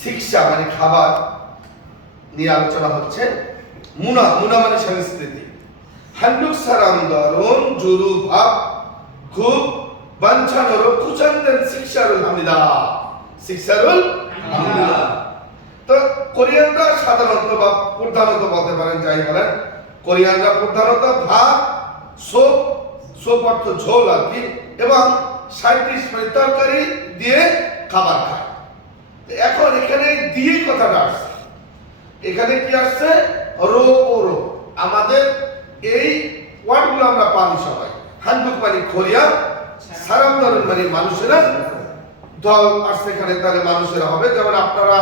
শিক্ষা মানে খাবার নিয়ে আলোচনা হচ্ছে। মুনা মানে সংস্কৃতি। হান্ডুক সারাম দরুন জুরু ভাব খুব বাঞ্ছানোর কুচন্দন শিক্ষারুল হামিদা শিক্ষারুল হামিদা। তো কোরিয়ানরা সাধারণত বা প্রধানত বলতে পারেন, যাই বলেন, কোরিয়ানরা প্রধানত ভাত, সোপ অর্থ ঝোল আর কি, এবং সাইড ডিশ মানে তরকারি দিয়ে খাবার খায়। এখন এখানে দিয়ে কথাটা আসছে, এখানে কি আসছে? রো ও রো। আমাদের এই ওয়ার্ডগুলো আমরা পারি সবাই। হান্ডুক মানে কোরিয়া, সারাম দরুন মানে মানুষেরা, দল আসছে এখানে, তাহলে মানুষেরা হবে। যেমন আপনারা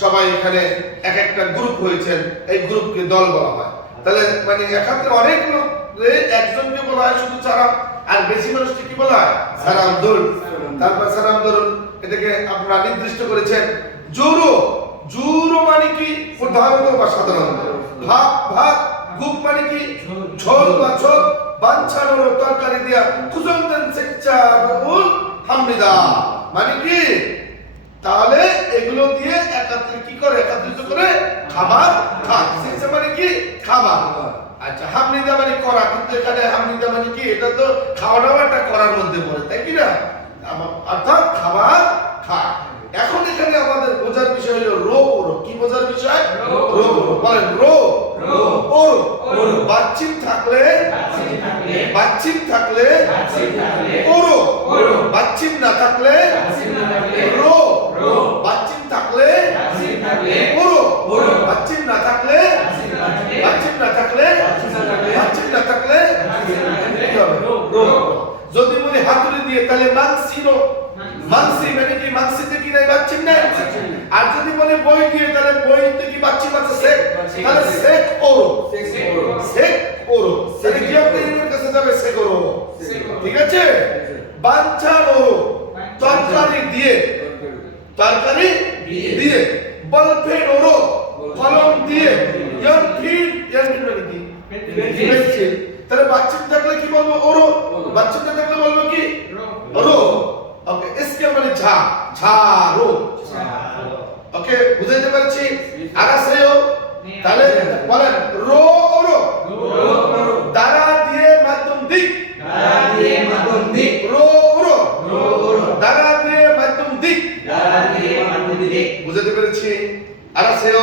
সবাই এখানে এক একটা গ্রুপ হয়েছেন, এই গ্রুপকে দল বলা হয়। তাহলে মানে এখানে অনেক লোক, একজনকে বলা হয় শুধু সারাম, আর বেশি মানুষকে কি বলা হয়? সারাম দরুন। তারপর সারাম দরুন এটাকে আপনারা নির্দিষ্ট করেছেন। জুরো মানে কি? প্রধানত বা সাধারণত। ভাত গুপ মানে কি? ঝোল বা ঝোল বাঞ্ছানোর তরকারি দিয়া খুজনদেন শিক্ষারুল হামিদা মানে কি? তাহলে এগুলো দিয়ে একত্রিত করে খাবার খায়। শিক্ষা মানে কি? খাবার। আচ্ছা, হামিদা মানে করা, কিন্তু এখানে হামিদা মানে কি? এটা তো খাওয়া দাওয়াটা করার মধ্যে পড়ে, তাই কি না? অর্থাৎ খাবার খায়। এখন এখানে আমাদের বোঝার বিষয় হলো রো ওরো। কি বোঝার বিষয়? রো ওরো। বলেন রো ওরো। বাচ্চিম থাকলে ওরো, বাচ্চিম না থাকলে রো, বাচ্চিম থাকলে ওরো, বাচ্চিম না থাকলে রো। যদি বলি হাতুড়ি দিয়ে তাহলে মাংসিরো, মাংসি মানে কি? মাংসিতে কি নাই? বাচ্চিম নাই। আর যদি বলি বই দিয়ে তাহলে বইতে কি বাচ্চিম আছে? সেক। তাহলে সেক ওরো, তাহলে কি আপনি এর কাছে যাবে? সেক ওরো, ঠিক আছে? বাঞ্ছান ওরো, তরকারি দিয়ে বলফেন ওরো, কলম দিয়ে, ইয়ান মানে কি? পেন্সিল। তাহলে বাচ্চিম থাকলে কি বলবো? ওরো। বাচ্চিম না থাকলে বলবো কি? রো। ওকে, স্কেল মানে ঝাড়ো। ওকে, বুঝাইতে পারছি? আরাসেও। তাহলে বলেন রো ওরো। দ্বারা দিয়ে মাধ্যম দিক, রো ওরো। দ্বারা দিয়ে মাধ্যম দিক, বুঝাইতে পেরেছি? আরাসেও।